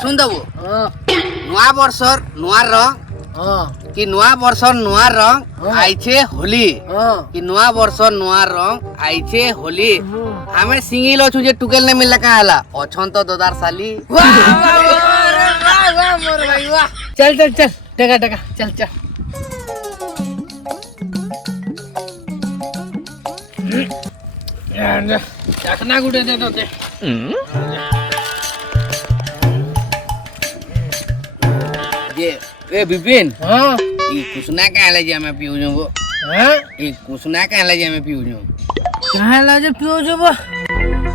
শুন দেবো নয়া বর্ষর নয়া রং কি নয়া বর্ষর নয়া রং আইছে হোলি কি নয়া বর্ষর নয়া রং আইছে হোলি আমি সিঙ্গিল অছু যে টুকেল নে মিললা কা হলা অছন তো দদার সালি চল চল চল টাকা টাকা চল চল চাকনা গুটে দে তোতে ये ए बिपिन हां ई कुसना काले जे मैं पीऊ जो हां ई कुसना काले जे मैं पीऊ जो काले जे पीऊ जो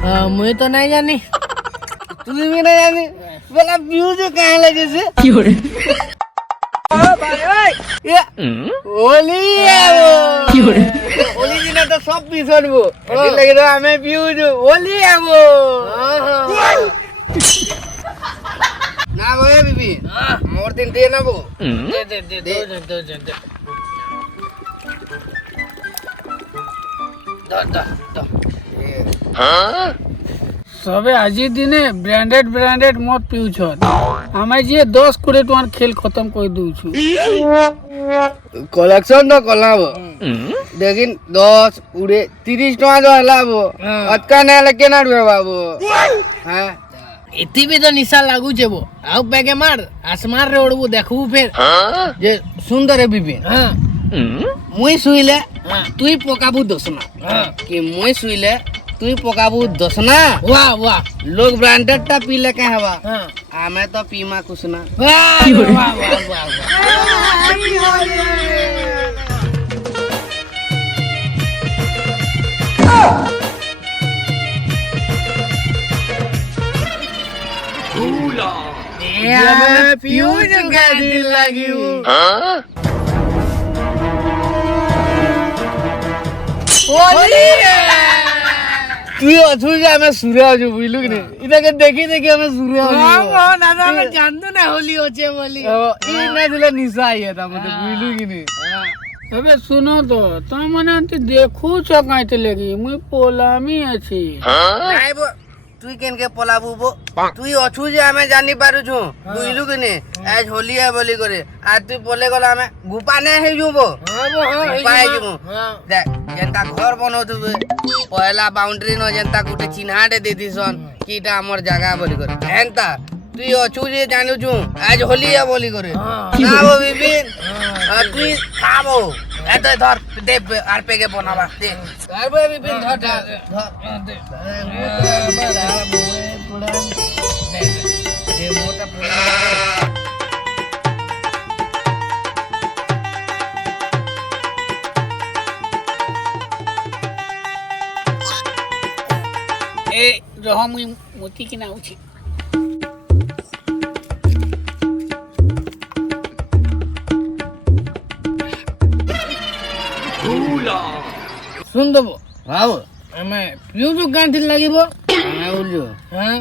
हां मैं तो नहीं जानी तू भी नहीं जानी बोला पीऊ जो काले जैसे क्यों रे ओ भाई ओए ये होली है वो क्यों रे होली दिन तो सब पी सनबो होली लगे तो हमें पीऊ जो होली है वो हां ना वो है बीबी मोर दिन दे ना वो दे हाँ सबे আজি দিনে ব্র্যান্ডেড মদ পিউছ আমি যে 10-20 টাকার খেল খতম করে দউছু कलेक्शन तो कलाबो लेकिन 10 उड़े 30 टका जो हलाबो अटका ना लगे ना रे बाबू हां इति भी तो निशा लागू जेबो आउ पैके मार आसमान रे ओडबो देखबू फिर जे सुंदर है बीबी हां मुई सुइले तुई पकाबू दसना कि मुई सुइले तुई पकाबू दसना वाह वाह लोग ब्रांडेड टा पीले का हवा आमे तो पीमा कुसना वाह वाह वाह मैं फ्यूज का दिल लगी हूँ তুই অথু যে আমি সুরে আছো বুঝলু কি এটাকে দেখি দেখি আমি সুরে আমি জানতো না হোলি হচ্ছে বলি এই না দিলে নিশা আইয়ে তা মতে বুঝলু কি নি তবে শুনো তো তুমি মনে হচ্ছে দেখুছ কাইতে লাগি মুই পোলামি আছি নাইবো তুই কেনকে পলাবু বো তুই অছু যে আমি জানি পারুছু বুঝলু কি নি আজ হোলি है বলি করে আর তুই বলে গলা আমি গুপানে হই জুবো গুপাই জুবো দেখ যেনতা ঘর বনৌথুবে পয়লা বাউন্ডারি ন যেনতা গুটে চিহ্নাটে দে দিছন কিটা আমার জায়গা বলি করে এনতা তুই অছু যে জানুছু আজ হোলি है বলি করে না বো বিপিন আর তুই খাবো এত ধর দে আর পেগে বনাবা দে আর বো বিপিন ধর ধর দে মোটা পুরা এ রহ মুই মতি কিনা উঠি শুন দেবো ভাবো আমি পিউজু গাঁঠি লাগিব আমি বলছো হ্যাঁ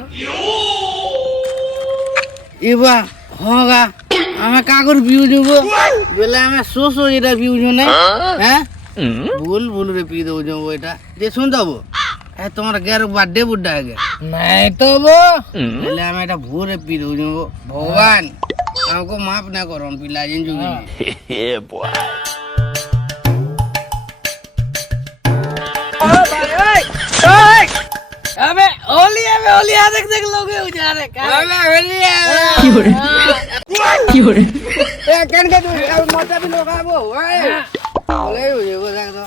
এবা হগা আমি কাগর পিউজু গো বলে আমি শোষো এটা পিউজু না হ্যাঁ ভুল রে পি দেবো যাবো এটা যে শুন দেবো হ্যাঁ তোমার গের বার্থডে বুড্ডা আগে নাই তো বো বলে আমি এটা ভুল রে পি দেবো যাবো ভগবান আমাকে মাফ না করো পিলা জিন যুগে अबे होली है देख देख लोग जा रहे अबे होली है क्यों रे ए केन के अब मोटा भी लोग आबो ओए ओले हो देख तो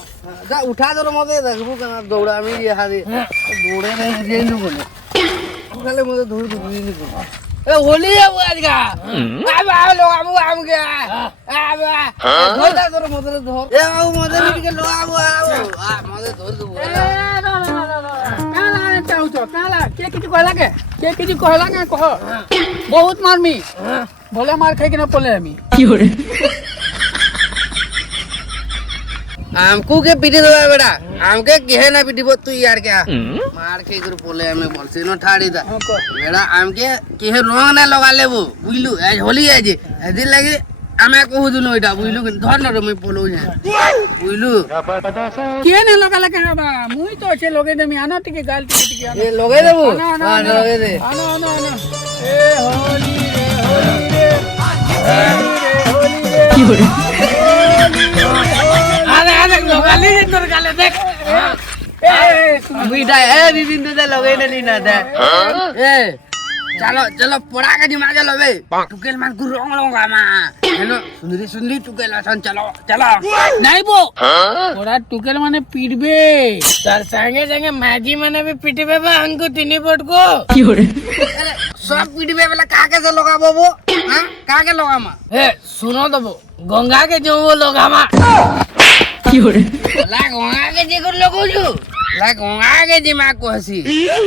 जा उठा दो मते देखबो कना दौड़ा मी ये हादी दौड़े नहीं जे नु बोले खाले मते दौड़ दो नहीं को ए होली है वो आज का अब लोग आबो के अब दौड़ा दो मते धर ए आओ मते भी के लोग आबो आ मते धर दो काला के किछु कहला के कह बहुत मारमी बोले मार खाई के ना पले हमी क्यों रे हमको के पीटी दो बेटा हमके केहे ना पीटीबो तू यार क्या मार के गुरु पोले हमें बोलसे न ठाड़ी दा बेटा हमके केहे रंग ना लगा लेबो बुझलु आज होली है जे दिन लगे আমি কহুদুন ওইটা বুঝলু কি ধর না রে মুই পলৌ যায় বুঝলু କିଏ ନେ ଲଗାଲେ କାଁ ହବା ମୁଇଁ ତ ଅଛେ ଲଗେଇ ଦେମି ଆନ ଟିକେ ଗାଲ ଟିକେ ଟିକେ ଆନ এ লগাই দেবো আন, আন, হ্যাঁ আন। লগাই দে আন আন আন এ হোলি রে হোলি রে কি হরে আরে আরে লগালি রে তোর গালে দেখ মিঠা এ দিদিন তো লগাই না নিনা দে এ চলো চলো পড়া কে দিমা চলো বে টুকেল মান গু রং রং আমা হেলো সুন্দরী সুন্দরী টুকেল আছন চলো চলো নাই বো ওরা টুকেল মানে পিটবে তার সঙ্গে সঙ্গে মাঝি মানে भी পিটবে বা हमको তিনি পটকো কি হরে আরে সব পিটবে বলে কাকে সে লগাবো বো হ্যাঁ কাকে লগামা এ শুনো দেবো গঙ্গা কে যাবো লগামা কি হরে লা গঙ্গা কে যে করে লগাউছু লা গঙ্গা কে দিমা কহছি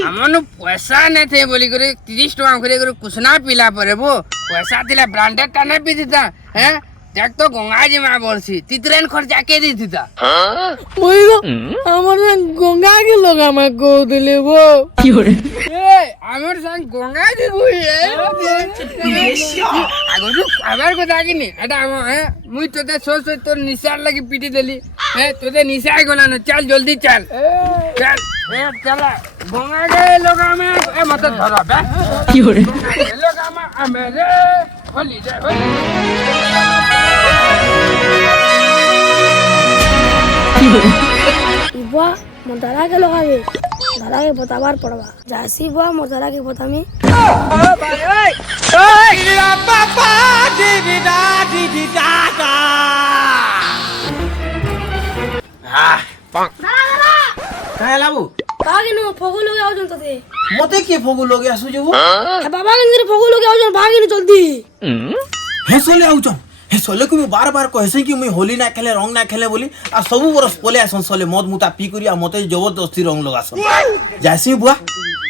আমনু পয়সা নে থে বলি করে 30 টাকা করে করে কুছনা পিলা পরে বো পয়সা দিলে ব্র্যান্ডেড টা না পি দিতা হ্যাঁ দেখ তো গঙ্গা জিমা বলছি তিতরেন খরচা কে দি দিতা ওই আমার গঙ্গা কে লগামা কো দিলে বো কি হরে এ আমার সঙ্গ গঙ্গা দি গুই আগু আবার কথা কিনি এটা হ্যাঁ মুই তোতে সোচ সোচ তোর নিশার লাগি পিটি দেলি হ্যাঁ তোতে নিশাই গনা না চল জলদি চল চল এ চলা গঙ্গা কে লগামে এ মত ধরা বে কি হরে লগামা আমারে হলি রে হলি কি হরে बुआ मोर दादा के लगावे दादा के बताबार पड़वा जासी बुआ मोर दादा के बतामी কাহে লাবু भागे नो फगु लोगे आउजन तते মতে কি ফগু লগে আসু যাবু ए बाबा के अंदर फगु लोगे आउजन भागे नो जल्दी হেসলে আউচন হেসলে কো বার বার কহেছে কি মুই হোলি না খেলে রং না খেলে বলি আর সবু বরস পলে আসন সলে মদ মুতা পি করি আর মতে জবরদস্তি রং লাগাসন যাইছি বুয়া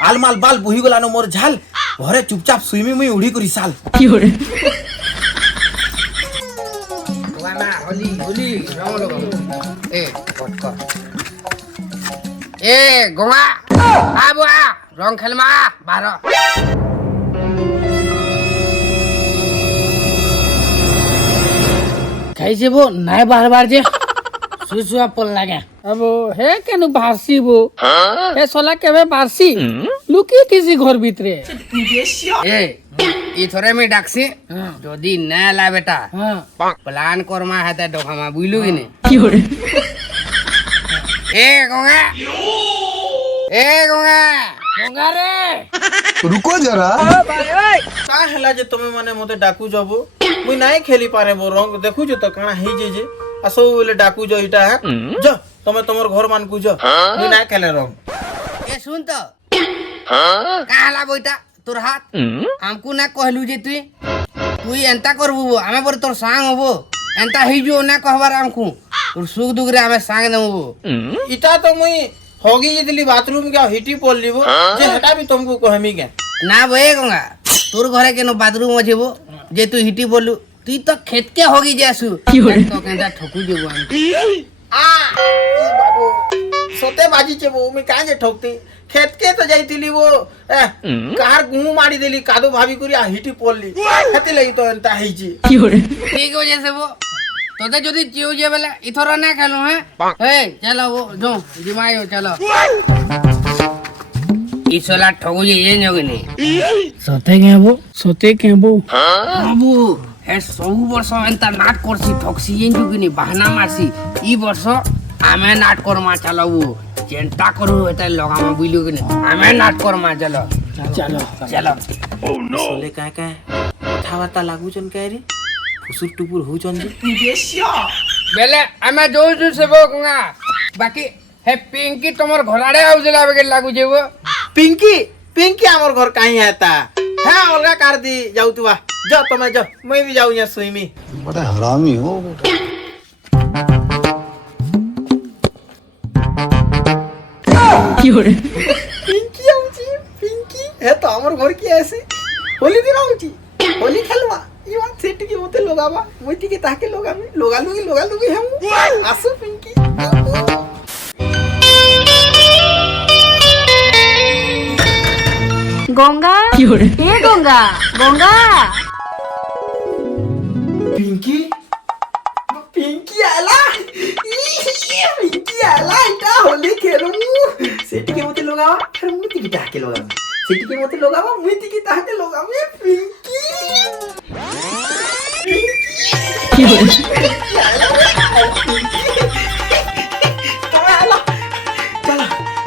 আলমাল বাল বুহি গলা ন মোর ঝাল ঘরে চুপচাপ সুইমি মুই উড়ি করি সাল কি হরে গঙ্গা হলি হলি রং লগাবো এ কট এ গঙ্গা আবুয়া রং খেলমা বারো খাইছে বো নাই বারবার যে সুসুয়া পল লাগে अब हे কেন বারসি বো এ সলা কেবে বারসি লুকি কিছি ঘর ভিতরে এ ইথরে আমি ডাকছি যদি না লা বেটা হ্যাঁ প্লান করমা হাতে ডোকামা বুঝলু কি নে কি হরে এ গঙ্গা গঙ্গা রে रुको जरा কা হেলা যে তুমি মানে মতে ডাকু যাব মুই নাই খেলি পারে বো রং দেখুছ তো কানা হেই যে আর সবু বলে ডাকু জ ইটা হ্যাঁ জ তুমি তোমার ঘর মান কুজ মুই নাই খেলে রং এ শুন তো কাহলা বইটা তোর হাত আমকু না কহলু যে তুই এন্তা করবু আমি পরে তোর সাং হবো এন্তা হইজু না কহবার আমকু তোর সুখ দুখ রে আমি সাং দেবো ইটা তো মুই হগি যেদিলি বাথরুম কে হিটি পড়লিব যে হেটা বি তুমকু কহমি কে না বে গঙ্গা তোর ঘরে কেন বাথরুম আছে বো যে তুই হিটি বললু তুই তো খেতকে হগি যাসু তো কেনটা ঠকু যাবো আমি আ বাবু সতে বাজিছে বউ মুই কাঁ যে ঠকতি খেত কে তো যাইতিলি বো কাহার গুঁ মারি দেলি কাদো ভাবি করি আ হিটি পড়লি হেতি লাগি তো এন্তা হেইছি কি হরে ঠিক হয়ে যাচ্ছে বো তোদের যদি চিউ যে বেলা ইথর না খেলো হ্যাঁ চলো বো जो जिमायो चलो ইসলা ঠকু যে এ নগনি সতে কেবো সতে কেবো বাবু হে সবু বর্ষ এন্তা নাট করছি ঠকছি এন যুগিনি বাহানা মারছি ই বর্ষ আমি নাট করমা চালাবো চেষ্টা করু এটা লগামা বুঝলু কিনি আমি নাট করমা চলো চলো চলো সলে কাঁ কাঁ কথাবার্তা লাগুছন কে রে ফুসুর টুপুর হউছন যে বেলে আমি যাউছু সেবো গঙ্গা বাকি হে পিঙ্কি তোমার ঘরাড়ে আউজলা বেগে লাগু যেবো পিঙ্কি পিঙ্কি আমার ঘর কাহি আতা হ্যাঁ অলগা কার দি যাও তুবা যাও তুমি যাও মুই भी যাও ইয়া সুইমি बड़ा हरामी हो बेटा কি হরে পিঙ্কি আউছি পিঙ্কি হে তো আমার ঘর কি আছে হোলি দিন আউছি হোলি খেলবা ইয়া সেট কি মতে লগাবা মুই টিকে তাকে লগামি লগালুগি হেম আসো পিঙ্কি गंगा কি হরে ए गंगा गंगा পিঙ্কি साला इटा होली खेलू सेठी के मते लगावा फिर मुती की ताके लगावा सेठी के मते लगावा मुती की ताके लगावा ये पिंकी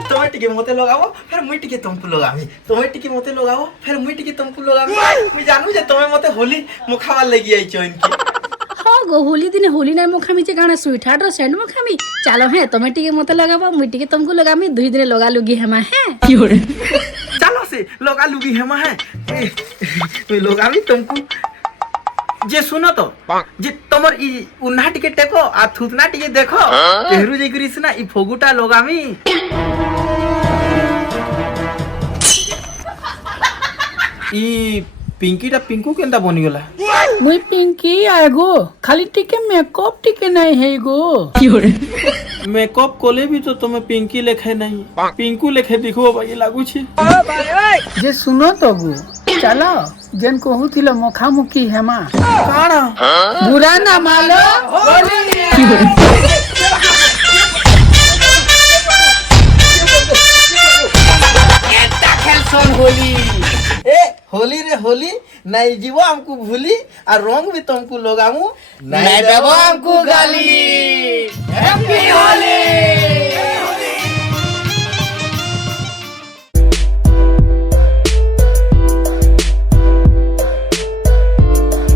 तुम्हें टिके मोते लगाओ फिर मुई टिके तुमको लगावी तुम्हें टिके मोते लगाओ फिर मुई टिके तुमको लगावी मैं जानू जे तुम्हें मोते होली मुखावा लगी आई चोइन की हाँ गो होली दिन होली ना मुखामी जे गाना स्वीट हार्ट और सैंड मुखामी चलो है तुम्हें टिके मत लगाबो मुई टिके तुमको लगामी दुई दिन लगा लुगी हेमा है चलो से लगा लुगी हेमा है मैं लगावी तुमको जे सुनो तो जे तमर ई उन्हा टिके टेको आ थुतना टिके देखो तेहरू जे करिस ना ई फोगुटा लगामी ई पिंकीटा पिंकू केंदा बनी गला मुई पिंकी आएगो खाली टिके मेकअप टिके नहीं है गो मेकअप कोले भी तो तुम्हें पिंकी लेखे नहीं पिंकू लेखे दिखो भाई लागू छी जे सुनो तो गो चलो जेन कहू थिलो मुखामुखी हेमा काना बुरा ना मालो ए होली रे होली नहीं जीवो हमको भूली और रंग भी तुमको लगाऊं नहीं देबो हमको गाली